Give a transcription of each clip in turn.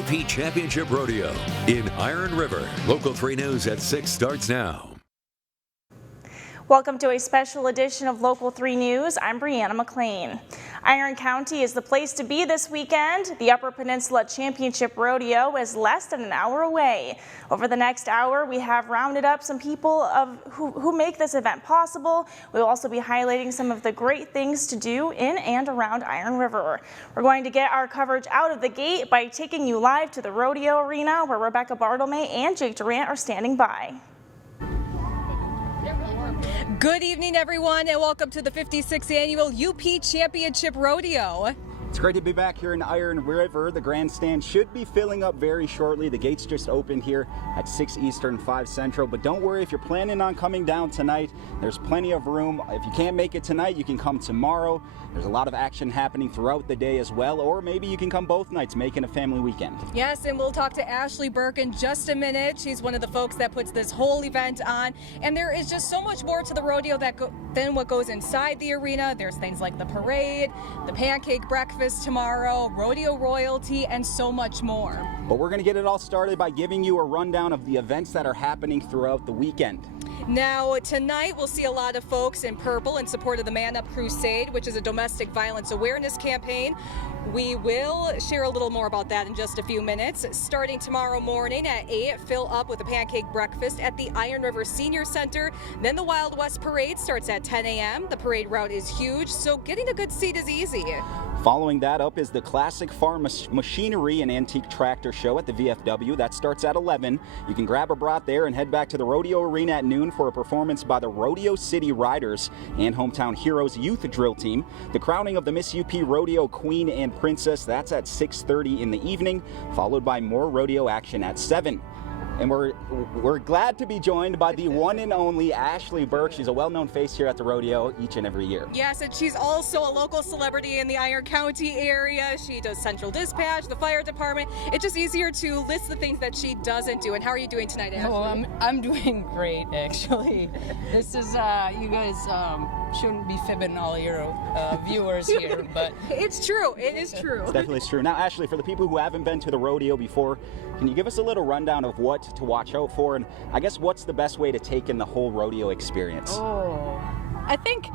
UP Championship Rodeo in Iron River. Local 3 News at 6 starts now. Welcome to a special edition of Local 3 News. I'm Brianna McLean. Iron County is the place to be this weekend. The Upper Peninsula Championship Rodeo is less than an hour away. Over the next hour, we have rounded up some people who make this event possible. We'll also be highlighting some of the great things to do in and around Iron River. We're going to get our coverage out of the gate by taking you live to the rodeo arena where Rebecca Bartlemay and Jake Durant are standing by. Good evening, everyone, and welcome to the 56th Annual UP Championship Rodeo. It's great to be back here in Iron River. The grandstand should be filling up very shortly. The gates just opened here at 6 Eastern, 5 Central. But don't worry, if you're planning on coming down tonight, there's plenty of room. If you can't make it tonight, you can come tomorrow. There's a lot of action happening throughout the day as well, or maybe you can come both nights, making a family weekend. Yes, and we'll talk to Ashley Burke in just a minute. She's one of the folks that puts this whole event on, and there is just so much more to the rodeo than what goes inside the arena. There's things like the parade, the pancake breakfast tomorrow, rodeo royalty, and so much more. But we're going to get it all started by giving you a rundown of the events that are happening throughout the weekend. Now, tonight we'll see a lot of folks in purple in support of the Man Up Crusade, which is a domestic violence awareness campaign. We will share a little more about that in just a few minutes. Starting tomorrow morning at 8, fill up with a pancake breakfast at the Iron River Senior Center. Then the Wild West Parade starts at 10 a.m. The parade route is huge, so getting a good seat is easy. Following that up is the Classic Farm Machinery and Antique Tractor Show at the VFW. That starts at 11. You can grab a brat there and head back to the Rodeo Arena at noon for a performance by the Rodeo City Riders and Hometown Heroes Youth Drill Team. The crowning of the Miss UP Rodeo Queen and Princess, that's at 6:30 in the evening, followed by more rodeo action at 7. And we're glad to be joined by the one and only Ashley Burke. She's a well-known face here at the rodeo each and every year. Yes, and she's also a local celebrity in the Iron County area. She does Central Dispatch, the fire department. It's just easier to list the things that she doesn't do. And how are you doing tonight, Ashley? Oh, I'm doing great, actually. This is, you guys shouldn't be fibbing all your viewers here, but... It's true. It is true. It's definitely true. Now, Ashley, for the people who haven't been to the rodeo before, can you give us a little rundown of what to watch out for, and I guess what's the best way to take in the whole rodeo experience? Oh, I think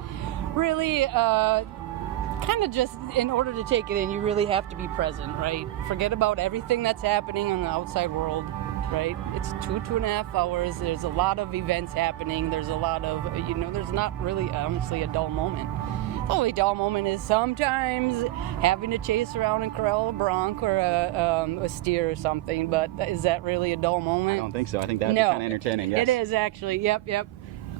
really kind of just in order to take it in, you really have to be present, right? Forget about everything that's happening in the outside world, right? It's 2.5 hours. There's a lot of events happening. There's a lot of, there's not really, honestly, a dull moment. The only dull moment is sometimes having to chase around and corral a bronc or a steer or something, but is that really a dull moment? I don't think so. I think that would be kind of entertaining, yes. It is actually, yep.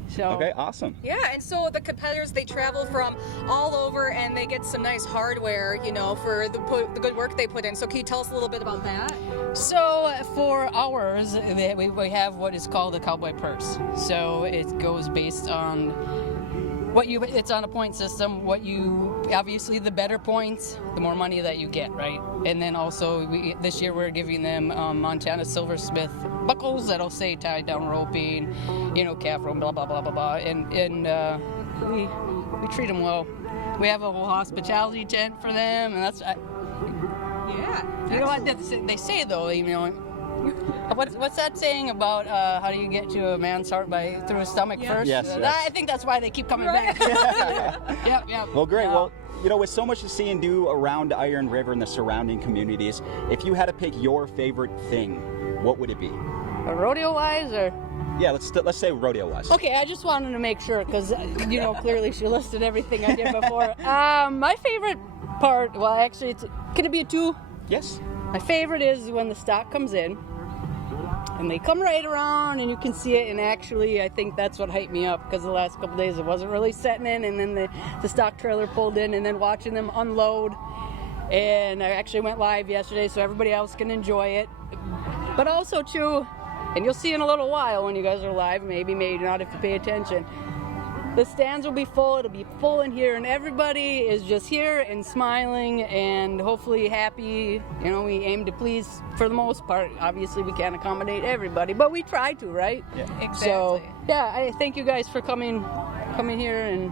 So, okay, awesome. Yeah, and so the competitors, they travel from all over and they get some nice hardware, for the good work they put in. So can you tell us a little bit about that? So for ours, we have what is called a cowboy purse. So it goes based on it's on a point system. Obviously the better points, the more money that you get, right? And then also this year we're giving them Montana Silversmith buckles that'll say tied down roping, calf rope, blah, blah, blah, blah, blah. And we treat them well. We have a whole hospitality tent for them, and that's, yeah. You know what they say though, what's that saying about how do you get to a man's heart through his stomach first? Yes. I think that's why they keep coming back. Yep. Well, great. Well, with so much to see and do around Iron River and the surrounding communities, if you had to pick your favorite thing, what would it be? Rodeo-wise, or? Yeah, let's say rodeo-wise. Okay, I just wanted to make sure because clearly she listed everything I did before. My favorite part, well, actually, can it be a 2? Yes. My favorite is when the stock comes in and they come right around and you can see it, and actually I think that's what hyped me up because the last couple days it wasn't really setting in, and then the stock trailer pulled in, and then watching them unload. And I actually went live yesterday so everybody else can enjoy it. But also too, and you'll see in a little while when you guys are live, maybe not if you pay attention, the stands will be full. It'll be full in here, and everybody is just here and smiling and hopefully happy. We aim to please for the most part. Obviously, we can't accommodate everybody, but we try to, right? Yeah. Exactly. So, yeah, I thank you guys for coming here and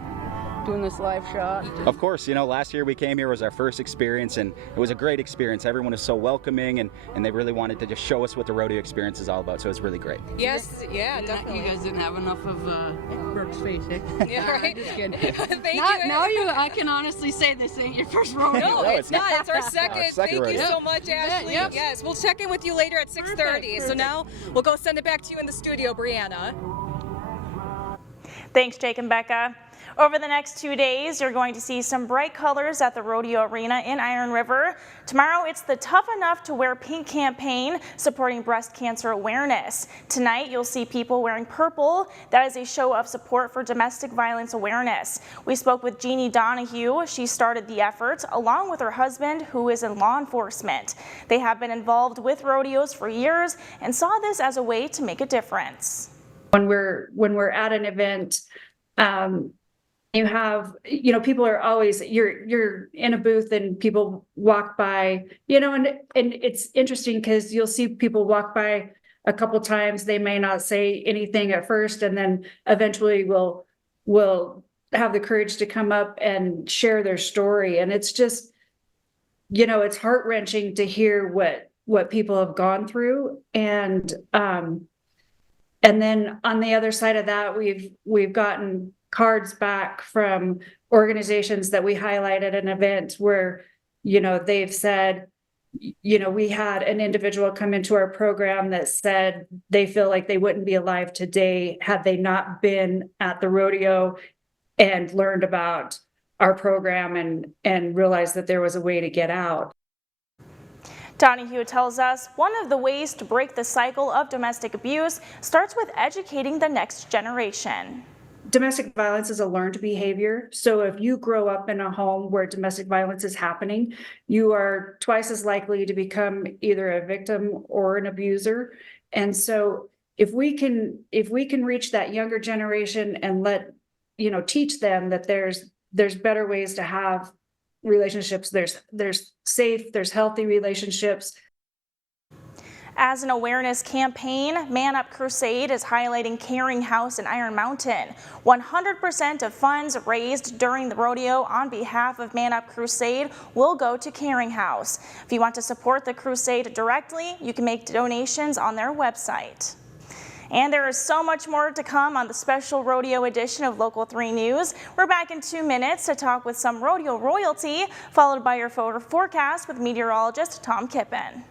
doing this live shot. Of course, last year we came here was our first experience, and it was a great experience. Everyone is so welcoming, and they really wanted to just show us what the rodeo experience is all about, so it's really great. Yes, yeah, definitely. You guys didn't have enough of Brooke's face, eh? Yeah, right. Just kidding. Thank Now you. I can honestly say this ain't your first rodeo. No, it's not. It's our second. Thank you rodeo. so much, Ashley. Yep. Yes, we'll check in with you later at 6:30. So now we'll go send it back to you in the studio, Brianna. Thanks, Jake and Becca. Over the next 2 days, you're going to see some bright colors at the rodeo arena in Iron River. Tomorrow, it's the Tough Enough to Wear Pink campaign supporting breast cancer awareness. Tonight, you'll see people wearing purple. That is a show of support for domestic violence awareness. We spoke with Jeannie Donahue. She started the effort along with her husband, who is in law enforcement. They have been involved with rodeos for years and saw this as a way to make a difference. When we're at an event, you have, people are always, you're in a booth and people walk by, and it's interesting because you'll see people walk by a couple times. They may not say anything at first, and then eventually will have the courage to come up and share their story. And it's just, it's heart-wrenching to hear what people have gone through. And then on the other side of that, we've gotten cards back from organizations that we highlight at an event where, they've said, we had an individual come into our program that said they feel like they wouldn't be alive today had they not been at the rodeo and learned about our program and realized that there was a way to get out. Donahue tells us one of the ways to break the cycle of domestic abuse starts with educating the next generation. Domestic violence is a learned behavior. So if you grow up in a home where domestic violence is happening, you are twice as likely to become either a victim or an abuser. And so if we can reach that younger generation and teach them that there's better ways to have relationships, there's safe, there's healthy relationships. As an awareness campaign, Man Up Crusade is highlighting Caring House in Iron Mountain. 100% of funds raised during the rodeo on behalf of Man Up Crusade will go to Caring House. If you want to support the crusade directly, you can make donations on their website. And there is so much more to come on the special rodeo edition of Local 3 News. We're back in 2 minutes to talk with some rodeo royalty, followed by your photo forecast with meteorologist Tom Kippen.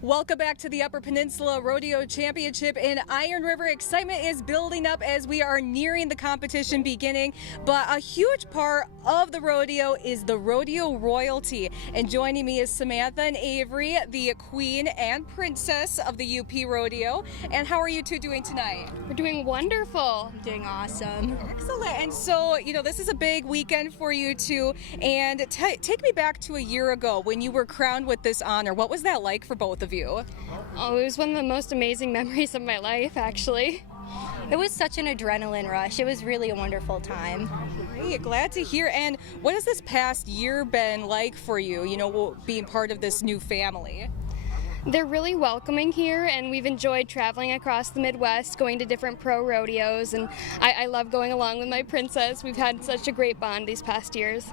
Welcome back to the Upper Peninsula Rodeo Championship in Iron River. Excitement is building up as we are nearing the competition beginning, but a huge part of the rodeo is the rodeo royalty. And joining me is Samantha and Avery, the queen and princess of the UP Rodeo. And how are you two doing tonight? We're doing wonderful. Doing awesome. Excellent. And so, this is a big weekend for you two. And take me back to a year ago when you were crowned with this honor. What was that like for both of you? Oh, it was one of the most amazing memories of my life, actually. It was such an adrenaline rush. It was really a wonderful time. Great, glad to hear. And what has this past year been like for you, being part of this new family? They're really welcoming here, and we've enjoyed traveling across the Midwest, going to different pro rodeos, and I love going along with my princess. We've had such a great bond these past years.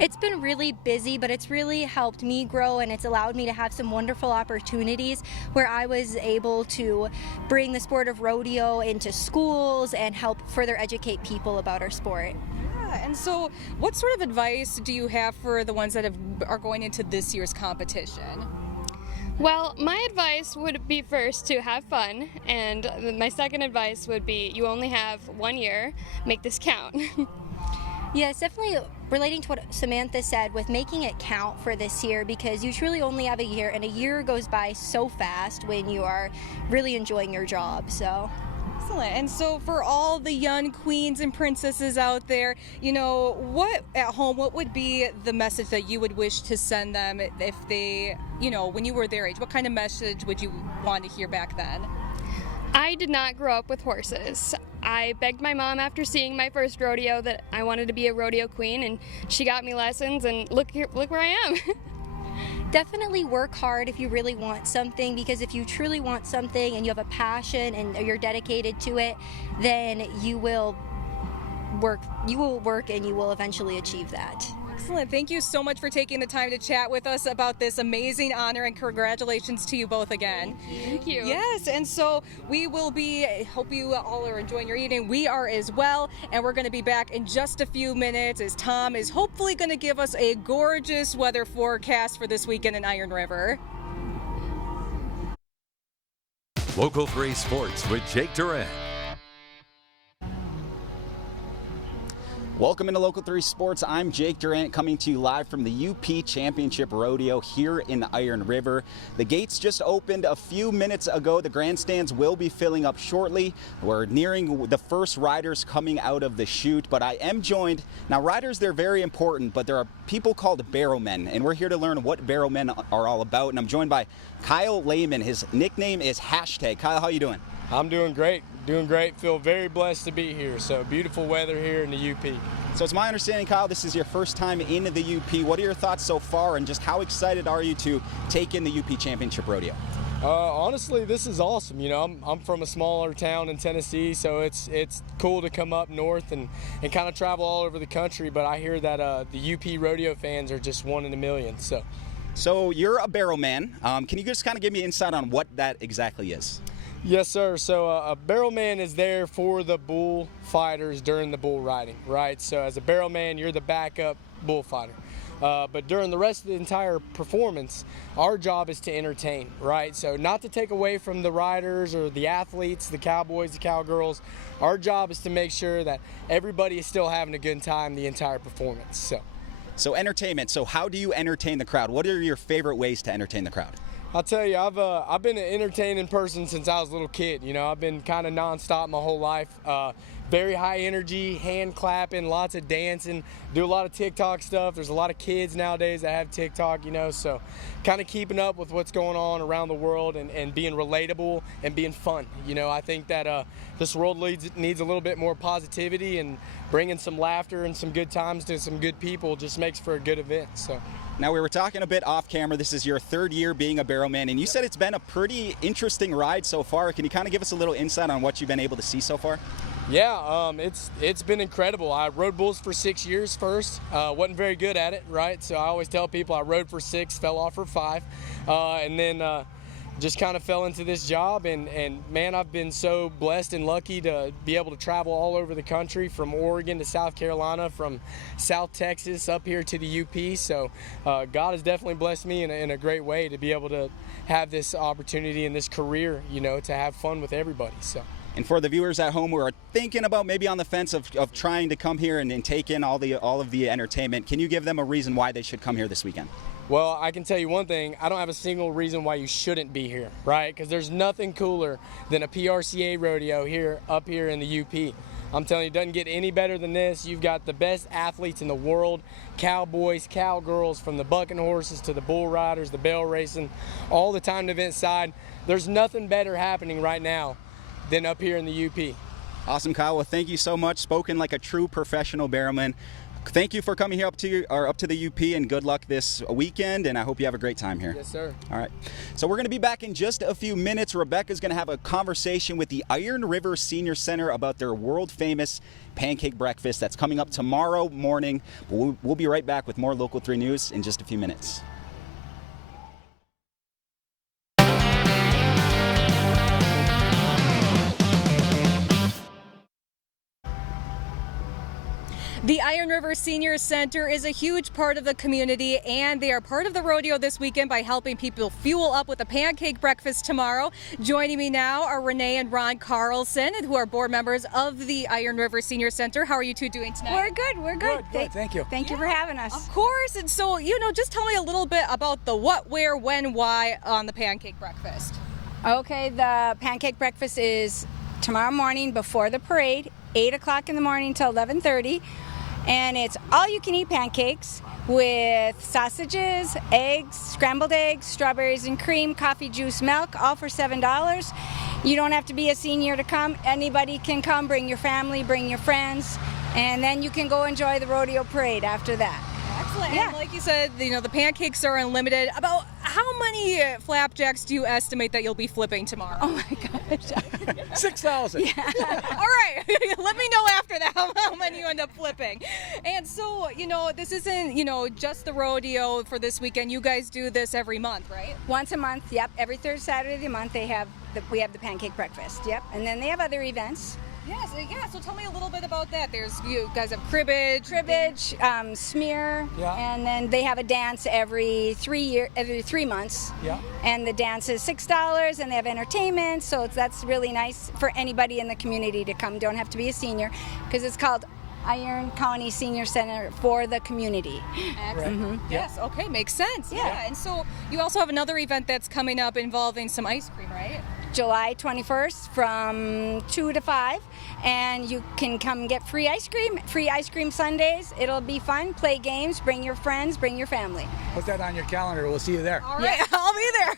It's been really busy, but it's really helped me grow, and it's allowed me to have some wonderful opportunities where I was able to bring the sport of rodeo into schools and help further educate people about our sport. Yeah, and so what sort of advice do you have for the ones that are going into this year's competition? Well, my advice would be first to have fun, and my second advice would be you only have 1 year, make this count. Yeah, it's definitely relating to what Samantha said with making it count for this year, because you truly only have a year, and a year goes by so fast when you are really enjoying your job. So. Excellent. And so for all the young queens and princesses out there, what would be the message that you would wish to send them if they, when you were their age? What kind of message would you want to hear back then? I did not grow up with horses. I begged my mom after seeing my first rodeo that I wanted to be a rodeo queen, and she got me lessons, and look where I am. definitely work hard if you really want something, because if you truly want something and you have a passion and you're dedicated to it, then you will work and you will eventually achieve that. Excellent. Thank you so much for taking the time to chat with us about this amazing honor, and congratulations to you both again. Thank you. Yes, and so we will be, hope you all are enjoying your evening. We are as well, and we're going to be back in just a few minutes as Tom is hopefully going to give us a gorgeous weather forecast for this weekend in Iron River. Local 3 Sports with Jake Durant. Welcome into Local 3 Sports. I'm Jake Durant, coming to you live from the UP Championship Rodeo here in the Iron River. The gates just opened a few minutes ago. The grandstands will be filling up shortly. We're nearing the first riders coming out of the chute, but I am joined. Now, riders, they're very important, but there are people called barrowmen, and we're here to learn what barrowmen are all about. And I'm joined by Kyle Lehman. His nickname is Hashtag. Kyle, how you doing? I'm doing great. Feel very blessed to be here. So beautiful weather here in the UP. So it's my understanding, Kyle, this is your first time in the UP. What are your thoughts so far, and just how excited are you to take in the UP Championship Rodeo? Honestly, this is awesome. You know, I'm from a smaller town in Tennessee, so it's cool to come up north and kind of travel all over the country. But I hear that the UP rodeo fans are just one in a million. So you're a barrowman. Can you just kind of give me insight on what that exactly is? Yes, sir. So a barrowman is there for the bull fighters during the bull riding, right? So as a barrowman, you're the backup bullfighter. But during the rest of the entire performance, our job is to entertain, right? So not to take away from the riders or the athletes, the cowboys, the cowgirls. Our job is to make sure that everybody is still having a good time the entire performance. So entertainment. So how do you entertain the crowd? What are your favorite ways to entertain the crowd? I'll tell you, I've been an entertaining person since I was a little kid. You know, I've been kind of nonstop my whole life. Very high energy, hand clapping, lots of dancing, do a lot of TikTok stuff. There's a lot of kids nowadays that have TikTok, you know, so kind of keeping up with what's going on around the world and being relatable and being fun. You know, I think that this world needs a little bit more positivity, and bringing some laughter and some good times to some good people just makes for a good event. So. Now, we were talking a bit off camera. This is your third year being a barrowman, and you said it's been a pretty interesting ride so far. Can you kind of give us a little insight on what you've been able to see so far? Yeah, it's been incredible. I rode bulls for 6 years first. Wasn't very good at it, right? So I always tell people I rode for 6, fell off for 5, and then just kind of fell into this job. And man, I've been so blessed and lucky to be able to travel all over the country, from Oregon to South Carolina, from South Texas up here to the UP. So God has definitely blessed me in a great way to be able to have this opportunity and this career, you know, to have fun with everybody. So. And for the viewers at home who are thinking about maybe on the fence of trying to come here and take in all of the entertainment, can you give them a reason why they should come here this weekend? Well, I can tell you one thing. I don't have a single reason why you shouldn't be here, right? Because there's nothing cooler than a PRCA rodeo up here in the UP. I'm telling you, it doesn't get any better than this. You've got the best athletes in the world, cowboys, cowgirls, from the bucking horses to the bull riders, the bell racing, all the timed event side. There's nothing better happening right now than up here in the UP. Awesome, Kyle. Well, thank you so much. Spoken like a true professional barrowman. Thank you for coming here up to the UP, and good luck this weekend, and I hope you have a great time here. Yes, sir. All right. So we're going to be back in just a few minutes. Rebecca's going to have a conversation with the Iron River Senior Center about their world-famous pancake breakfast that's coming up tomorrow morning. We'll be right back with more Local 3 News in just a few minutes. The Iron River Senior Center is a huge part of the community, and they are part of the rodeo this weekend by helping people fuel up with a pancake breakfast tomorrow. Joining me now are Renee and Ron Carlson, who are board members of the Iron River Senior Center. How are you two doing tonight? We're good. Good, thank you. Thank you for having us. Of course. And so, you know, just tell me a little bit about the what, where, when, why on the pancake breakfast. Okay, the pancake breakfast is tomorrow morning before the parade, 8 o'clock in the morning till 11:30. And it's all-you-can-eat pancakes with sausages, eggs, scrambled eggs, strawberries and cream, coffee, juice, milk, all for $7. You don't have to be a senior to come. Anybody can come. Bring your family, bring your friends, and then you can go enjoy the rodeo parade after that. Excellent. Yeah. And like you said, the pancakes are unlimited. About how many flapjacks do you estimate that you'll be flipping tomorrow? Oh my gosh. 6,000. All right. Let me know after that how many you end up flipping. And so, this isn't, just the rodeo for this weekend. You guys do this every month, right? Once a month, yep. Every third Saturday of the month we have the pancake breakfast, yep. And then they have other events. Yes, yeah. So tell me a little bit about that. You guys have cribbage, smear, Yeah. and then they have a dance every 3 months. Yeah. And the dance is $6, and they have entertainment, so that's really nice for anybody in the community to come. Don't have to be a senior, because it's called Iron County Senior Center for the community. Excellent. Mm-hmm. Yes. Okay. Makes sense. Yeah. And so you also have another event that's coming up involving some ice cream, right? July 21st from 2 to 5, and you can come get free ice cream Sundays. It'll be fun. Play games, bring your friends, bring your family. Put that on your calendar. We'll see you there. All right, I'll be there.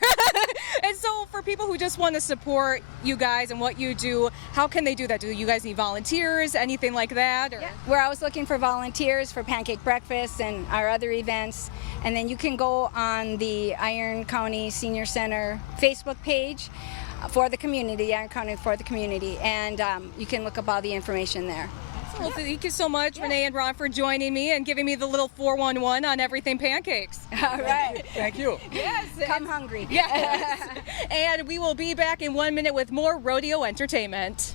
And so for people who just want to support you guys and what you do, how can they do that? Do you guys need volunteers, anything like that? Or? Yeah. We're always looking for volunteers for pancake breakfast and our other events. And then you can go on the Iron County Senior Center Facebook page for the community, Iron County for the community, and you can look up all the information there. Well, thank you so much, Renee and Ron, for joining me and giving me the little 411 on everything pancakes. All right. Thank you. Yes. Come hungry. Yes. And we will be back in 1 minute with more rodeo entertainment.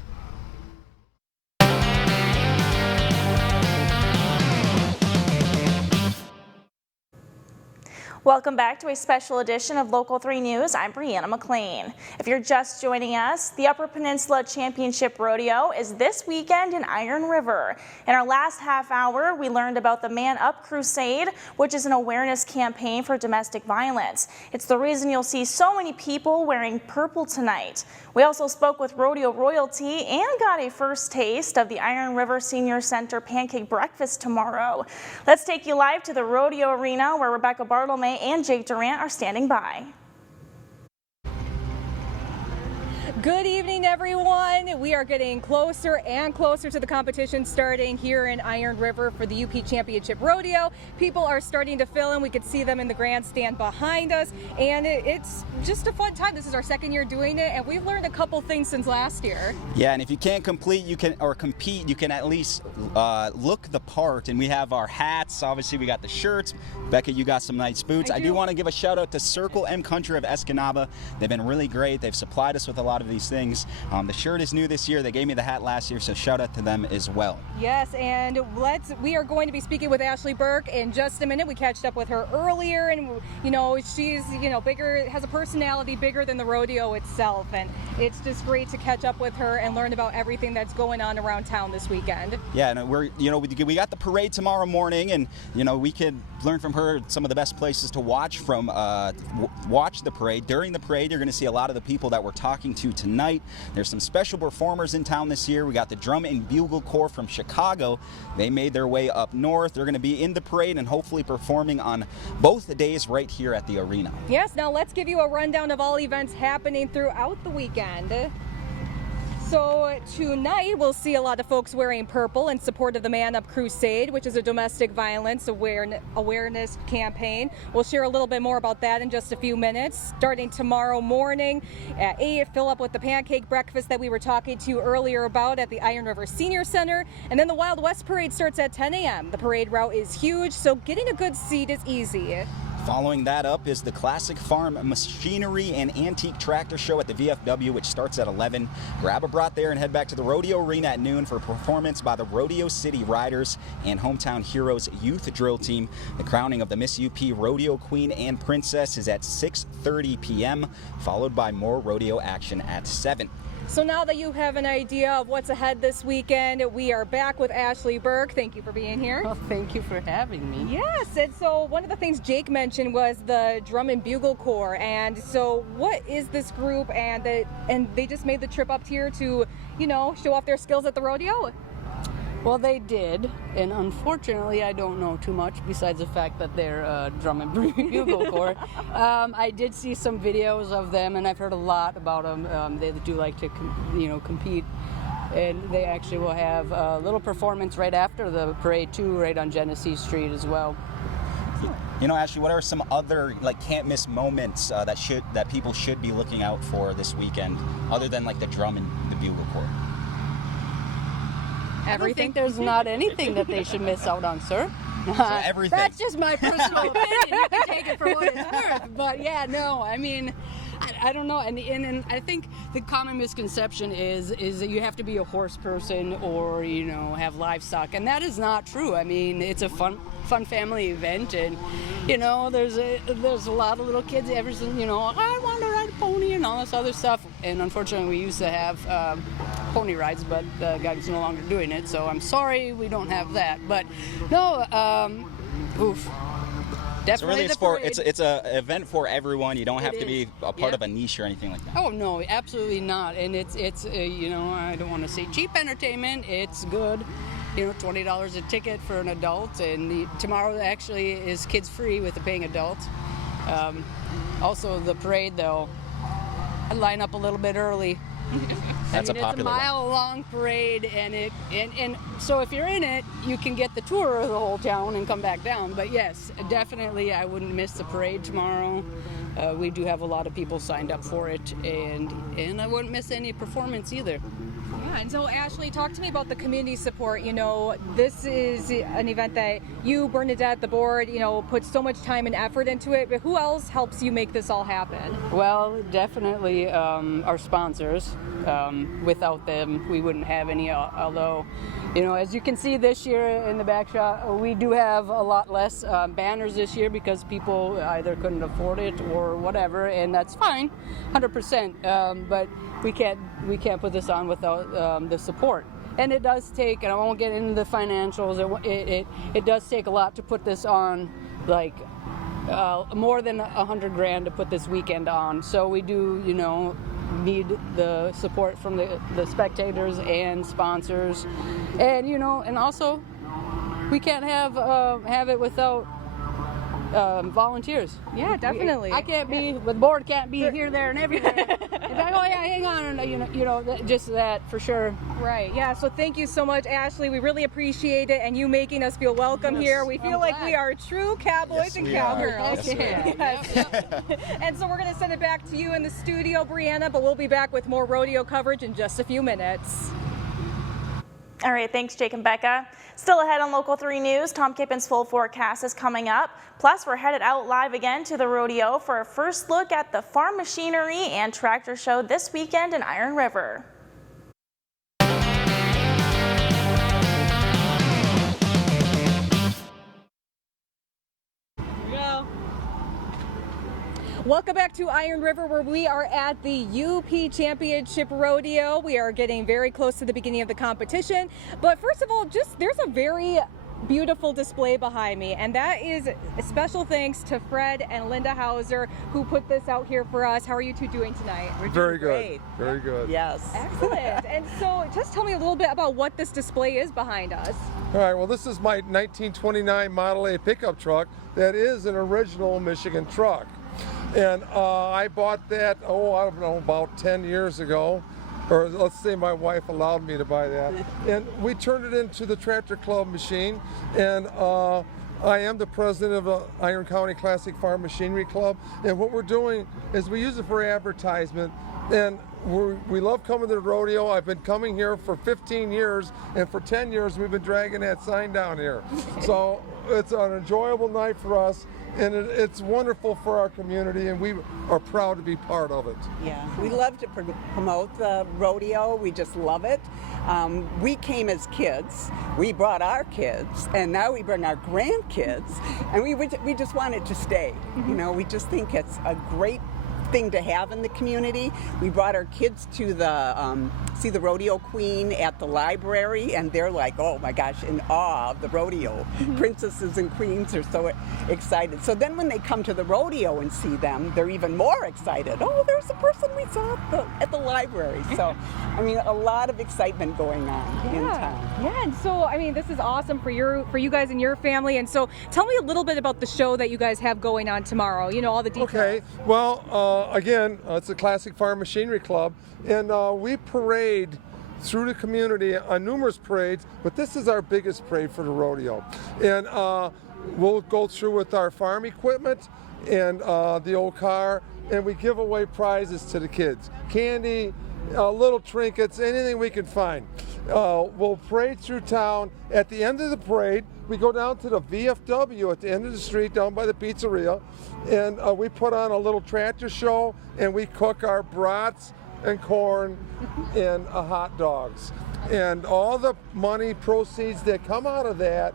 Welcome back to a special edition of Local 3 News. I'm Brianna McLean. If you're just joining us, the Upper Peninsula Championship Rodeo is this weekend in Iron River. In our last half hour, we learned about the Man Up Crusade, which is an awareness campaign for domestic violence. It's the reason you'll see so many people wearing purple tonight. We also spoke with rodeo royalty and got a first taste of the Iron River Senior Center pancake breakfast tomorrow. Let's take you live to the rodeo arena where Rebecca Bartolome and Jake Durant are standing by. Good evening, everyone. We are getting closer and closer to the competition starting here in Iron River for the UP Championship Rodeo. People are starting to fill in. We could see them in the grandstand behind us, and it's just a fun time. This is our second year doing it, and we've learned a couple things since last year. Yeah, and if you can't compete, you can at least look the part. And we have our hats. Obviously, we got the shirts. Becca, you got some nice boots. I do want to give a shout out to Circle M Country of Escanaba. They've been really great. They've supplied us with a lot of these things. The shirt is new this year. They gave me the hat last year, so shout out to them as well. Yes, and we are going to be speaking with Ashley Burke in just a minute. We catched up with her earlier, and she's bigger, has a personality bigger than the rodeo itself, and it's just great to catch up with her and learn about everything that's going on around town this weekend. Yeah, and we got the parade tomorrow morning, and we could learn from her some of the best places to watch watch the parade. During the parade, you're going to see a lot of the people that we're talking to tonight. There's some special performers in town this year. We got the Drum and Bugle Corps from Chicago. They made their way up north. They're going to be in the parade and hopefully performing on both days right here at the arena. Yes, now let's give you a rundown of all events happening throughout the weekend. So tonight we'll see a lot of folks wearing purple in support of the Man Up Crusade, which is a domestic violence awareness campaign. We'll share a little bit more about that in just a few minutes. Starting tomorrow morning at 8, fill up with the pancake breakfast that we were talking to you earlier about at the Iron River Senior Center. And then the Wild West Parade starts at 10 a.m. The parade route is huge, so getting a good seat is easy. Following that up is the Classic Farm Machinery and Antique Tractor Show at the VFW, which starts at 11. Grab a brat there and head back to the Rodeo Arena at noon for a performance by the Rodeo City Riders and Hometown Heroes Youth Drill Team. The crowning of the Miss UP Rodeo Queen and Princess is at 6:30 p.m., followed by more rodeo action at 7. So now that you have an idea of what's ahead this weekend, we are back with Ashley Burke. Thank you for being here. Well, thank you for having me. Yes, and so one of the things Jake mentioned was the Drum and Bugle Corps. And so what is this group? And they just made the trip up here to, show off their skills at the rodeo? Well, they did, and unfortunately, I don't know too much besides the fact that they're Drum and Bugle Corps. I did see some videos of them, and I've heard a lot about them. They do like to, compete, and they actually will have a little performance right after the parade too, right on Genesee Street as well. You know, Ashley, what are some other can't miss moments that people should be looking out for this weekend, other than the drum and the bugle corps? I don't think there's not anything that they should miss out on, sir. So everything. That's just my personal opinion. You can take it for what it's worth. But yeah, no, I mean, I don't know. And I think the common misconception is that you have to be a horse person or, have livestock. And that is not true. I mean, it's a fun family event. And, there's a lot of little kids, I want to ride a pony and all this other stuff. And unfortunately, we used to have pony rides, but the guy's no longer doing it. So I'm sorry we don't have that. But no, definitely. So really, it's an event for everyone. You don't have to be a part of a niche or anything like that. Oh no, absolutely not. And it's I don't want to say cheap entertainment. It's good. $20 a ticket for an adult, and tomorrow actually is kids free with the paying adult. Also, the parade though, I line up a little bit early. That's a popular It's a mile-long parade, and so if you're in it, you can get the tour of the whole town and come back down. But yes, definitely, I wouldn't miss the parade tomorrow. We do have a lot of people signed up for it, and I wouldn't miss any performance either. Yeah, and so Ashley, talk to me about the community support. This is an event that you, Bernadette, the board, put so much time and effort into it, but who else helps you make this all happen? Well, definitely our sponsors. Without them, we wouldn't have any, although, as you can see this year in the back shot, we do have a lot less banners this year because people either couldn't afford it or whatever, and that's fine, 100%. But we can't put this on without the support. And it does take, and I won't get into the financials, it does take a lot to put this on, more than $100,000 to put this weekend on. So we do, need the support from the spectators and sponsors, and and also we can't have it without volunteers. Yeah, definitely. I can't be, the board can't be here, there, and everywhere. It's like, oh yeah, hang on, just that for sure. Right. Yeah. So thank you so much, Ashley. We really appreciate it, and you making us feel welcome here. We feel like we are true cowboys and cowgirls. And so we're going to send it back to you in the studio, Brianna, but we'll be back with more rodeo coverage in just a few minutes. All right, thanks, Jake and Becca. Still ahead on Local 3 News, Tom Kippen's full forecast is coming up. Plus, we're headed out live again to the rodeo for a first look at the farm machinery and tractor show this weekend in Iron River. Welcome back to Iron River, where we are at the UP Championship Rodeo. We are getting very close to the beginning of the competition. But first of all, there's a very beautiful display behind me, and that is a special thanks to Fred and Linda Hauser, who put this out here for us. How are you two doing tonight? We're doing great. Very good. Yes. Excellent. And so just tell me a little bit about what this display is behind us. All right, well, this is my 1929 Model A pickup truck that is an original Michigan truck. And I bought that, I don't know, about 10 years ago. Or let's say my wife allowed me to buy that. And we turned it into the Tractor Club machine. And I am the president of the Iron County Classic Farm Machinery Club. And what we're doing is we use it for advertisement. And we love coming to the rodeo. I've been coming here for 15 years. And for 10 years, we've been dragging that sign down here. So it's an enjoyable night for us. And it's wonderful for our community, and we are proud to be part of it. Yeah, we love to promote the rodeo. We just love it. We came as kids. We brought our kids, and now we bring our grandkids, and we just want it to stay. We just think it's a great thing to have in the community. We brought our kids to see the rodeo queen at the library, and they're like, oh my gosh, in awe of the rodeo. Princesses and queens are so excited. So then when they come to the rodeo and see them, they're even more excited. Oh, there's a person we saw at the library. So, I mean, a lot of excitement going on in town. Yeah, and so, I mean, this is awesome for you guys and your family. And so tell me a little bit about the show that you guys have going on tomorrow, all the details. Okay, well, again, it's a Classic Farm Machinery Club, and we parade through the community on numerous parades, but this is our biggest parade for the rodeo. And we'll go through with our farm equipment and the old car, and we give away prizes to the kids. Candy, little trinkets, anything we can find. We'll parade through town. At the end of the parade, we go down to the VFW at the end of the street down by the pizzeria, and we put on a little tractor show, and we cook our brats and corn and hot dogs. And all the money proceeds that come out of that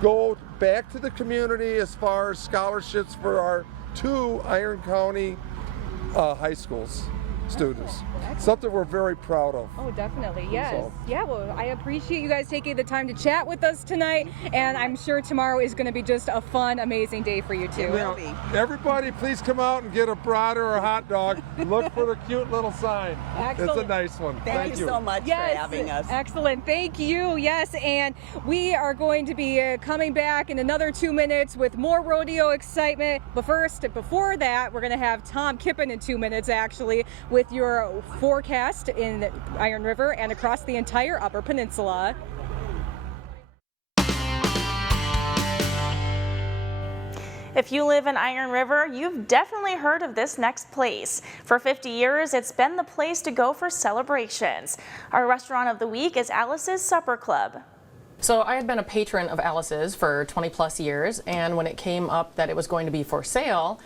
go back to the community as far as scholarships for our 2 Iron County high schools students. Something we're very proud of. Oh, definitely, yes. So. Yeah, well, I appreciate you guys taking the time to chat with us tonight, and I'm sure tomorrow is going to be just a fun, amazing day for you too. Well, everybody please come out and get a brat or a hot dog. Look for the cute little sign. Excellent. It's a nice one. Thank you so much for having us. Excellent. Thank you. Yes, and we are going to be coming back in another 2 minutes with more rodeo excitement. But first, before that, we're going to have Tom Kippen in 2 minutes, actually, with your forecast in Iron River and across the entire Upper Peninsula. If you live in Iron River, you've definitely heard of this next place. For 50 years, it's been the place to go for celebrations. Our restaurant of the week is Alice's Supper Club. So I had been a patron of Alice's for 20 plus years, and when it came up that it was going to be for sale,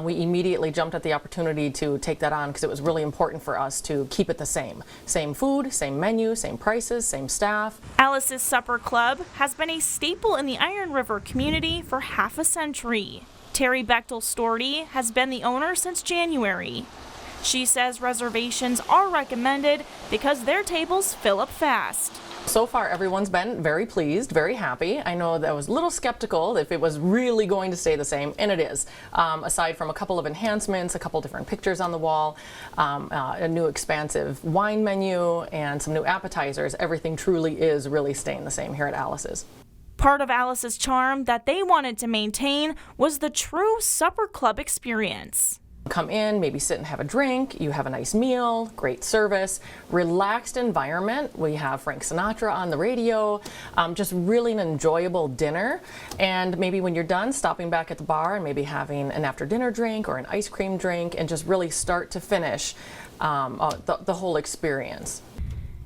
we immediately jumped at the opportunity to take that on because it was really important for us to keep it the same. Same food, same menu, same prices, same staff. Alice's Supper Club has been a staple in the Iron River community for half a century. Terry Bechtel-Storty has been the owner since January. She says reservations are recommended because their tables fill up fast. So far, everyone's been very pleased, very happy. I know that I was a little skeptical if it was really going to stay the same, and it is. Aside from a couple of enhancements, a couple different pictures on the wall, a new expansive wine menu, and some new appetizers, everything truly is really staying the same here at Alice's. Part of Alice's charm that they wanted to maintain was the true supper club experience. Come in, maybe sit and have a drink, you have a nice meal, great service, relaxed environment. We have Frank Sinatra on the radio, just really an enjoyable dinner. And maybe when you're done, stopping back at the bar and maybe having an after dinner drink or an ice cream drink and just really start to finish the whole experience.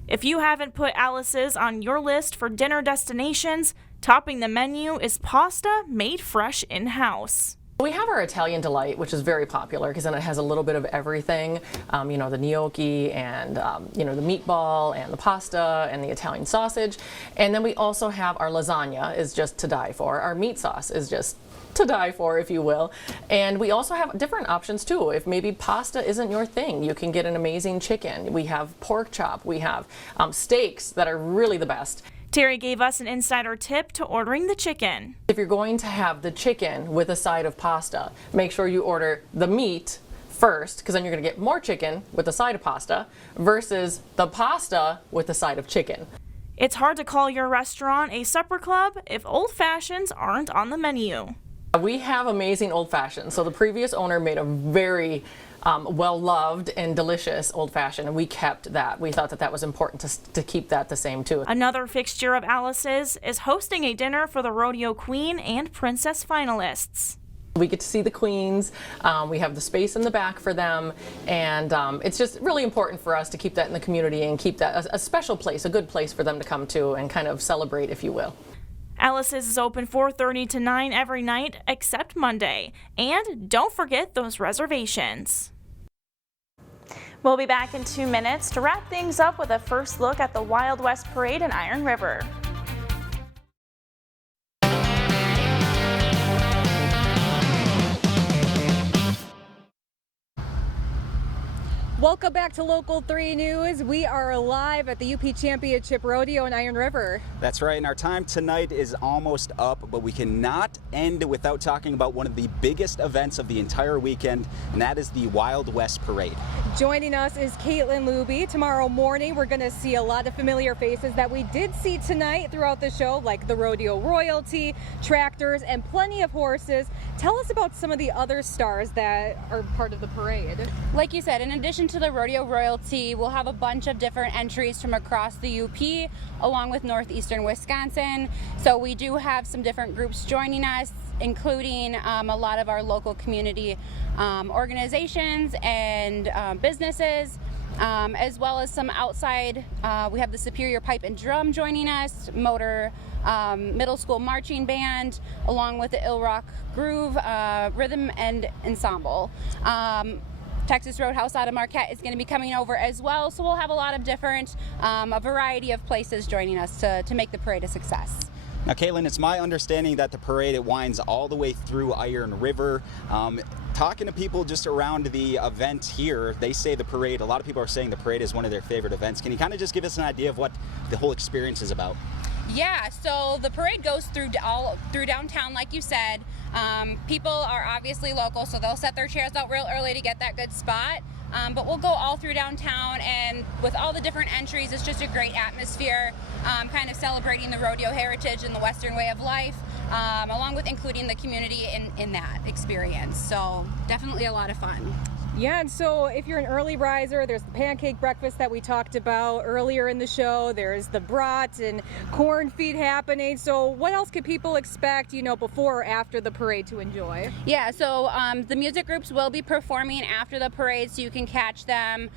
If you haven't put Alice's on your list for dinner destinations, topping the menu is pasta made fresh in-house. We have our Italian Delight, which is very popular because then it has a little bit of everything, you know, the gnocchi and, you know, the meatball and the pasta and the Italian sausage. And then we also have our lasagna is just to die for. Our meat sauce is just to die for, if you will. And we also have different options too. If maybe pasta isn't your thing, you can get an amazing chicken. We have pork chop. We have steaks that are really the best. Terry gave us an insider tip to ordering the chicken. If you're going to have the chicken with a side of pasta, make sure you order the meat first, because then you're going to get more chicken with a side of pasta versus the pasta with a side of chicken. It's hard to call your restaurant a supper club if old fashions aren't on the menu. We have amazing old fashions. So the previous owner made a very well-loved and delicious old-fashioned, and we kept that. We thought that that was important to keep that the same too. Another fixture of Alice's is hosting a dinner for the rodeo queen and princess finalists. We get to see the queens, we have the space in the back for them, and it's just really important for us to keep that in the community and keep that a special place, a good place for them to come to and kind of celebrate, if you will. Alice's is open 4:30 to 9 every night except Monday. And don't forget those reservations. We'll be back in 2 minutes to wrap things up with a first look at the Wild West Parade in Iron River. Welcome back to Local 3 News. We are live at the UP Championship Rodeo in Iron River. That's right, and our time tonight is almost up, but we cannot end without talking about one of the biggest events of the entire weekend, and that is the Wild West Parade. Joining us is Caitlin Luby. Tomorrow morning, we're going to see a lot of familiar faces that we did see tonight throughout the show, like the rodeo royalty, tractors, and plenty of horses. Tell us about some of the other stars that are part of the parade. Like you said, in addition to the rodeo royalty, we'll have a bunch of different entries from across the UP, along with northeastern Wisconsin. So we do have some different groups joining us, including a lot of our local community organizations and businesses, as well as some outside. We have the Superior Pipe and Drum joining us, Motor Middle School Marching Band, along with the Ill Rock Groove Rhythm and Ensemble. Texas Roadhouse out of Marquette is going to be coming over as well, so we'll have a lot of different, a variety of places joining us to make the parade a success. Now, Caitlin, it's my understanding that the parade, it winds all the way through Iron River. Talking to people just around the event here, they say the parade, a lot of people are saying the parade is one of their favorite events. Can you kind of just give us an idea of what the whole experience is about? Yeah, so the parade goes through downtown, like you said. People are obviously local, so they'll set their chairs out real early to get that good spot. But we'll go all through downtown, and with all the different entries, it's just a great atmosphere, kind of celebrating the rodeo heritage and the Western way of life, along with including the community in that experience. So definitely a lot of fun. Yeah, and so if you're an early riser, there's the pancake breakfast that we talked about earlier in the show. There's the brat and corn feed happening. So what else can people expect, before or after the parade to enjoy? Yeah, so the music groups will be performing after the parade, so you can catch them,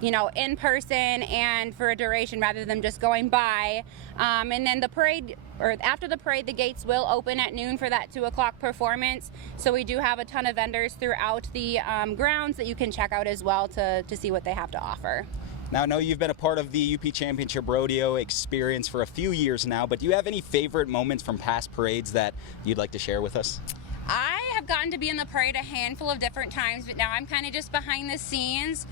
in person and for a duration rather than just going by. And then the parade, or after the parade, the gates will open at noon for that 2 o'clock performance. So we do have a ton of vendors throughout the grounds that you can check out as well to see what they have to offer. Now, I know you've been a part of the UP Championship Rodeo experience for a few years now, but do you have any favorite moments from past parades that you'd like to share with us? I have gotten to be in the parade a handful of different times, but now I'm kind of just behind the scenes.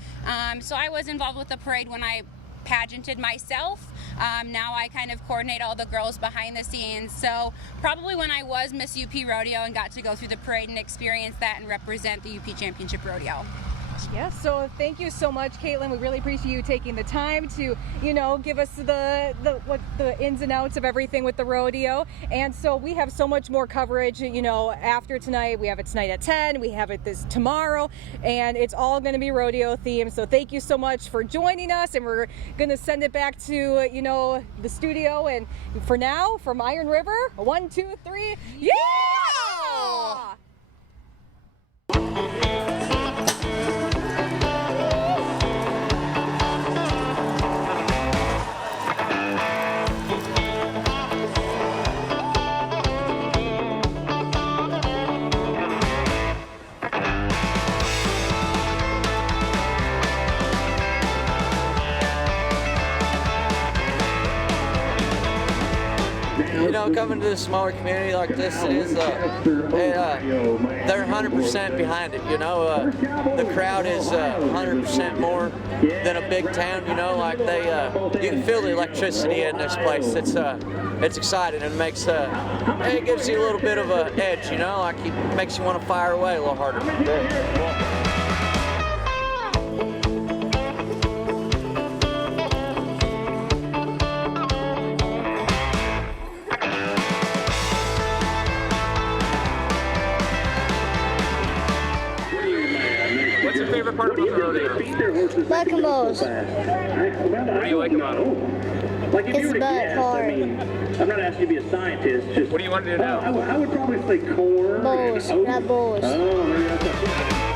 So I was involved with the parade when I pageanted myself. Now I kind of coordinate all the girls behind the scenes. So probably when I was Miss UP Rodeo and got to go through the parade and experience that and represent the UP Championship Rodeo. Yeah, so thank you so much, Caitlin. We really appreciate you taking the time to, give us the ins and outs of everything with the rodeo. And so we have so much more coverage, after tonight. We have it tonight at 10, we have it this tomorrow, and it's all going to be rodeo themed. So thank you so much for joining us, and we're going to send it back to, the studio. And for now, from Iron River, 1, 2, 3, yeah! Coming to a smaller community like this is, they're 100% behind it. The crowd is 100% more than a big town. You can feel the electricity in this place. It's exciting and it gives you a little bit of an edge. It makes you want to fire away a little harder. What's your favorite part about the rodeo? Black balls. What do you like about it? It's butt hard. I'm not asking you to be a scientist. Just what do you want to do now? I would probably say corn. Bowls, not bowls. Oh, maybe that's